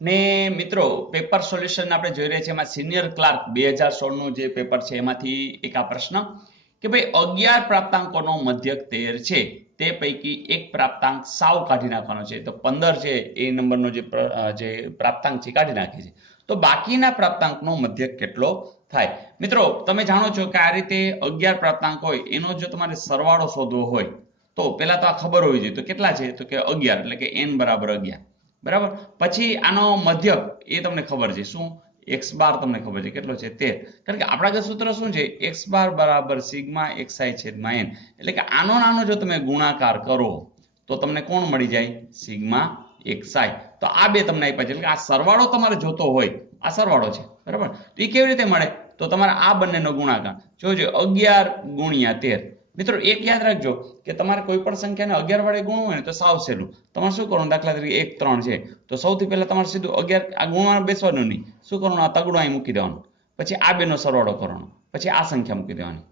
ને મિત્રો paper solution આપણે જોઈ રહ્યા છીએ એમાં સિનિયર ક્લાર્ક 2016 નું જે પેપર છે એમાંથી એક આ પ્રશ્ન કે ભાઈ 11 પ્રાપ્તાંકોનો મધ્યક 13 છે તે પૈકી એક પ્રાપ્તાંક સાવ કાઢી નાખવાનો છે તો 15 છે એ નંબરનો જે પ્રાપ્તાંક છે કાઢી નાખે છે તો બાકીના પ્રાપ્તાંકનો મધ્યક કેટલો થાય મિત્રો તમે જાણો છો કે આ રીતે 11 પ્રાપ્તાંક હોય એનો જો તમારે સરવાળો શોધવો હોય તો પહેલા તો આ ખબર હોવી જોઈએ તો કેટલા છે તો કે 11 એટલે કે n બરાબર 11 બરાબર પછી આનો મધ્યક એ તમને ખબર છે શું x બાર તમને ખબર છે કેટલો છે 13 કારણ કે આપણા સૂત્ર શું છે x બાર બરાબર સિગ્મા xi છેદમાં n એટલે કે આનો નાનો જો તમે ગુણાકાર કરો તો તમને કોણ મળી જાય સિગ્મા xi તો આ બે તમને આપ્યા છે એટલે કે આ સરવાળો તમારે જોતો હોય આ સરવાળો છે બરાબર તો એ કેવી રીતે મળે તો તમારે આ બંનેનો ગુણાકાર જોજો 11 ગુણ્યા 13 મિત્રો એક યાદ રાખજો કે તમારે કોઈ પણ સંખ્યાને 11 વડે ગુણવું હોય ને તો સાવ સહેલું તમારે શું કરવાનું દાખલા તરીકે 1 3 છે તો સૌથી પહેલા તમારે સીધું 11 આ ગુણવા બેસવાનું નહીં શું કરવાનું આ તગડો અહીં મૂકી દેવાનું પછી આ બેનો સરવાળો કરવાનો પછી આ સંખ્યા મૂકી દેવાની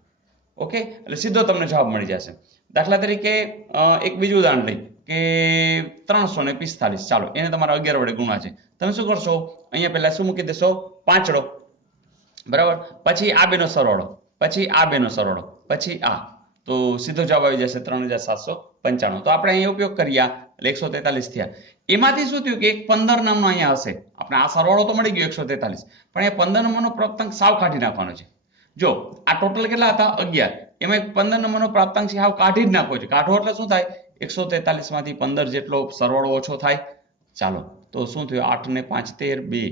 ઓકે એટલે સીધો તમને જવાબ મળી જશે દાખલા તરીકે એક બીજું ઉદાહરણ લઈ કે 345 ચાલો એને તમારે 11 વડે ગુણવા છે તમે શું કરશો અહીંયા પહેલા શું મૂકી દેશો પાંચડો બરાબર પછી આ બેનો સરવાળો પછી આ બેનો સરવાળો પછી આ તો સીધો જવાબ આવી જશે 3795 તો આપણે અહીંયા ઉપયોગ કર્યા એટલે 143 થયા એમાંથી શું થયું કે એક 15 નામનો અહીંયા હશે આપણે આ સરવાળો તો મળી ગયો 143 પણ એ 15 નંબરનો પ્રાપ્તાંક સાવ કાઢી નાખવાનો છે જો આ ટોટલ કેટલા હતા 11 એમાં એક 15 નંબરનો પ્રાપ્તાંક છે સાવ કાઢી જ નાખવો છે કાઢો એટલે શું થાય 143 માંથી 15 જેટલો સરવાળો ઓછો થાય ચાલો તો શું થયું 8 ને 5 13 2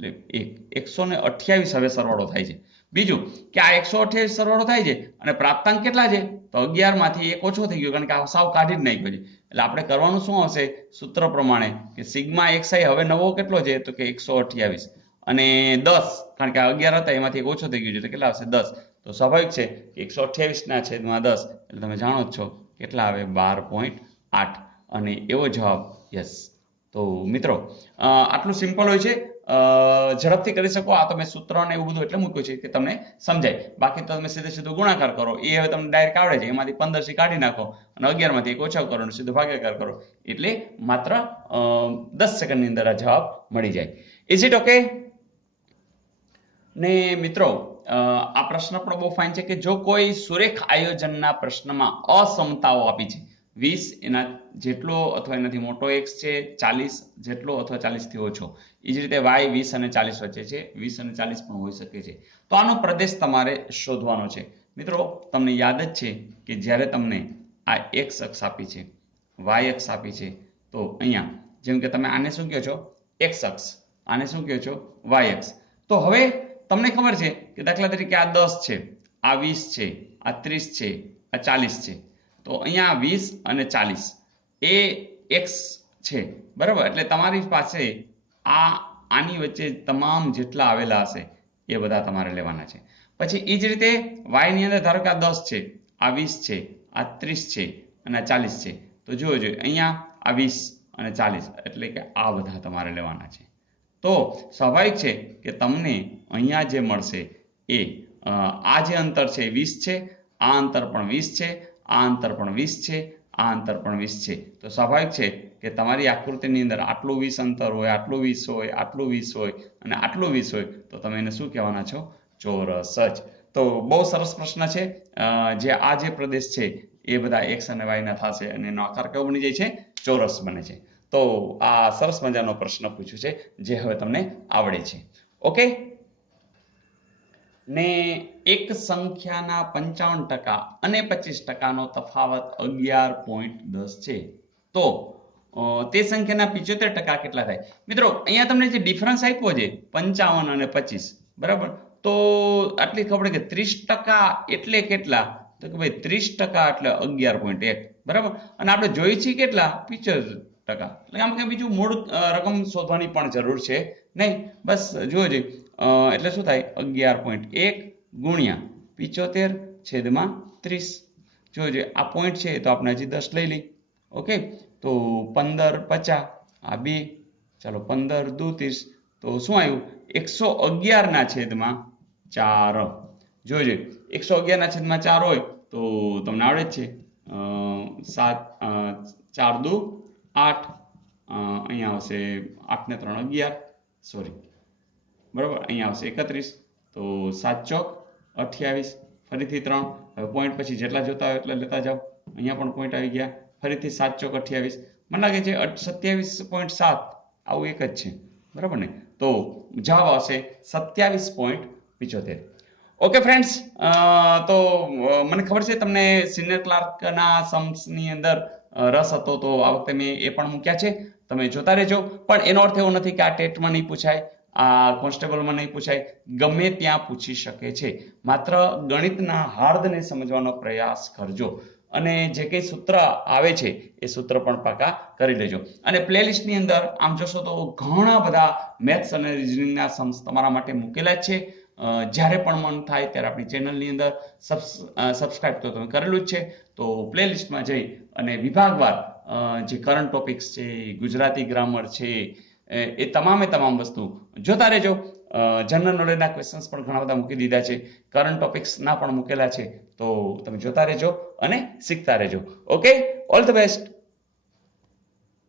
એટલે 128 હવે સરવાળો થાય છે બીજું કે આ 128 સરવાળો થાય છે અને પ્રાપ્તાંક કેટલા છે તો 11 માંથી એક ઓછો થઈ ગયો કારણ કે આ સાવ કાઢી જ નાખ્યો છે એટલે આપણે કરવાનું શું આવશે સૂત્ર પ્રમાણે કે સિગ્મા xi હવે નવો કેટલો છે તો કે 128 અને 10 કારણ કે આ 11 હતા એમાંથી એક ઓછો થઈ ગયો છે તો કેટલા આવશે 10 તો સ્વાભાવિક છે કે 128 ના છેદમાં 10 એટલે તમે જાણો જ છો કેટલા આવે 12.8 અને એવો જવાબ યસ તો મિત્રો આટલું સિમ્પલ હોય છે ઝડપથી કરી શકો આ તમે સૂત્ર ને એવું બધું એટલે મૂક્યું છે કે તમને સમજાય બાકી તો તમે સીધો ગુણાકાર કરો એ હવે તમને ડાયરેક્ટ આવડે છે એમાંથી 15 થી કાઢી નાખો અને 11 માંથી એક ઓછો કરો અને સીધો ભાગાકાર કરો એટલે માત્ર 10 સેકન્ડની અંદર આ જવાબ મળી જાય ઇઝ ઇટ ઓકે ને મિત્રો આ પ્રશ્ન પણ બહુ ફાઇન છે કે જો કોઈ સુરેખ આયોજનના પ્રશ્નમાં અસમતાઓ આપી છે 20 એના જેટલો અથવા એનાથી મોટો x છે 40 જેટલો અથવા 40 થી ઓછો એ જ રીતે y 20 અને 40 વચ્ચે છે 20 અને 40 પણ હોઈ શકે છે તો આનો પ્રદેશ તમારે શોધવાનો છે મિત્રો તમને યાદ જ છે કે જ્યારે તમને આ x અક્ષ આપી છે y અક્ષ આપી છે તો અહીંયા જેમ કે તમે આને શું કહો છો x અક્ષ આને શું કહો છો y અક્ષ તો હવે તમને ખબર છે કે દાખલા તરીકે આ 10 છે આ 20 છે આ 30 છે આ 40 છે તો અહીંયા 20 અને 40 એ x છે બરાબર એટલે તમારી પાસે આની વચ્ચે તમામ જેટલા આવેલા હશે એ બધા તમારે લેવાના છે પછી એ જ રીતે y ની અંદર ધારો કે આ 10 છે આ 20 છે આ 30 છે અને આ 40 છે તો જુઓ અહીંયા આ 20 અને 40 એટલે કે આ બધા તમારે લેવાના છે તો સ્વાભાવિક છે કે તમને અહીંયા જે મળશે એ આ જે અંતર છે 20 છે આ અંતર પણ 20 છે આ અંતર પણ 20 છે આ અંતર પણ 20 છે તો સ્વાભાવિક છે કે તમારી આકૃતિની અંદર આટલું 20 અંતર હોય આટલું 20 હોય આટલું 20 હોય અને આટલું 20 હોય તો તમે એને શું કહેવાના છો ચોરસ જ તો બહુ સરસ પ્રશ્ન છે જે આ જે પ્રદેશ છે એ બધા x અને y ના થશે અને એનો આકાર કેવો બની જાય છે ચોરસ બને છે તો આ સરસ મજાનો પ્રશ્ન પૂછ્યો છે જે હવે તમને આવડે છે ઓકે ને એક સંખ્યાના 55% અને 25% તફાવત 11.10 છે તો તે સંખ્યાના 75% કેટલા થાય મિત્રો અહીંયા તમને જે ડિફરન્સ આપ્યો છે 55 અને 25 બરાબર તો આટલી ખબર કે 30% એટલે કેટલા તો કે ભાઈ 30% એટલે 11.1 બરાબર અને આપણે જોઈએ છીએ કેટલા 75% એટલે આમ કે બીજું મૂળ રકમ શોધવાની પણ જરૂર છે નહીં બસ જોજો એટલે શું થાય 11.1 ગુણ્યા 75 છેદમાં 30 જોજો આ પોઈન્ટ છે તો આપણે હજી 10 લઈ લઈ ઓકે તો 15 50 આ 2 ચાલો 15 દુ 30 તો શું આવ્યું 111 ના છેદમાં 4 જોજો 111 ના છેદમાં 4 હોય તો તમને આવડે જ છે 7 4 દુ 8 અહીંયા આવશે 8 ને 3 11, સોરી, બરાબર, અહીંયા આવશે 31, તો 7 ચોક 28, ફરીથી 3, હવે પોઈન્ટ પછી જેટલા જોતા હોય એટલા લેતા જાઓ, અહીંયા પણ પોઈન્ટ આવી ગયા, ફરીથી 7 ચોક 28, મને લાગે છે 27.7 આવું એક જ છે, બરાબર ને, તો જવાબ આવશે 27.75. ઓકે ફ્રેન્ડ્સ, તો મને ખબર છે તમને સિનિયર ક્લાર્કના સમ્સની અંદર રસ હતો, તો આ વખતે મેં એ પણ મૂક્યા છે, તમે જોતા રહેજો. પણ એનો અર્થ એવો નથી કે આ ટેટમાં નહીં પૂછાય, આ કોન્સ્ટેબલમાં નહીં પૂછાય, ગમે ત્યાં પૂછી શકે છે. માત્ર ગણિતના હાર્દને સમજવાનો પ્રયાસ કરજો અને જે કંઈ સૂત્ર આવે છે એ સૂત્ર પણ પાકા કરી લેજો. અને પ્લેલિસ્ટની અંદર આમ જોશો તો ઘણા બધા મેથ્સ અને રિઝનિંગના સમ્સ તમારા માટે મૂકેલા જ છે. જ્યારે પણ મન થાય ત્યારે આપણી ચેનલની અંદર સબસ્ક્રાઇબ તો તમે કરેલું જ છે, તો પ્લેલિસ્ટમાં જઈ અને વિભાગવાર જે કરંટ ટોપિક્સ છે, ગુજરાતી ગ્રામર છે, એ તમામે તમામ વસ્તુ જોતા રહેજો. જનરલ નોલેજના ક્વેશ્ચન્સ પણ ઘણા બધા મૂકી દીધા છે, કરંટ ટોપિક્સના પણ મૂકેલા છે, તો તમે જોતા રહેજો અને શીખતા રહેજો. Okay, all the best.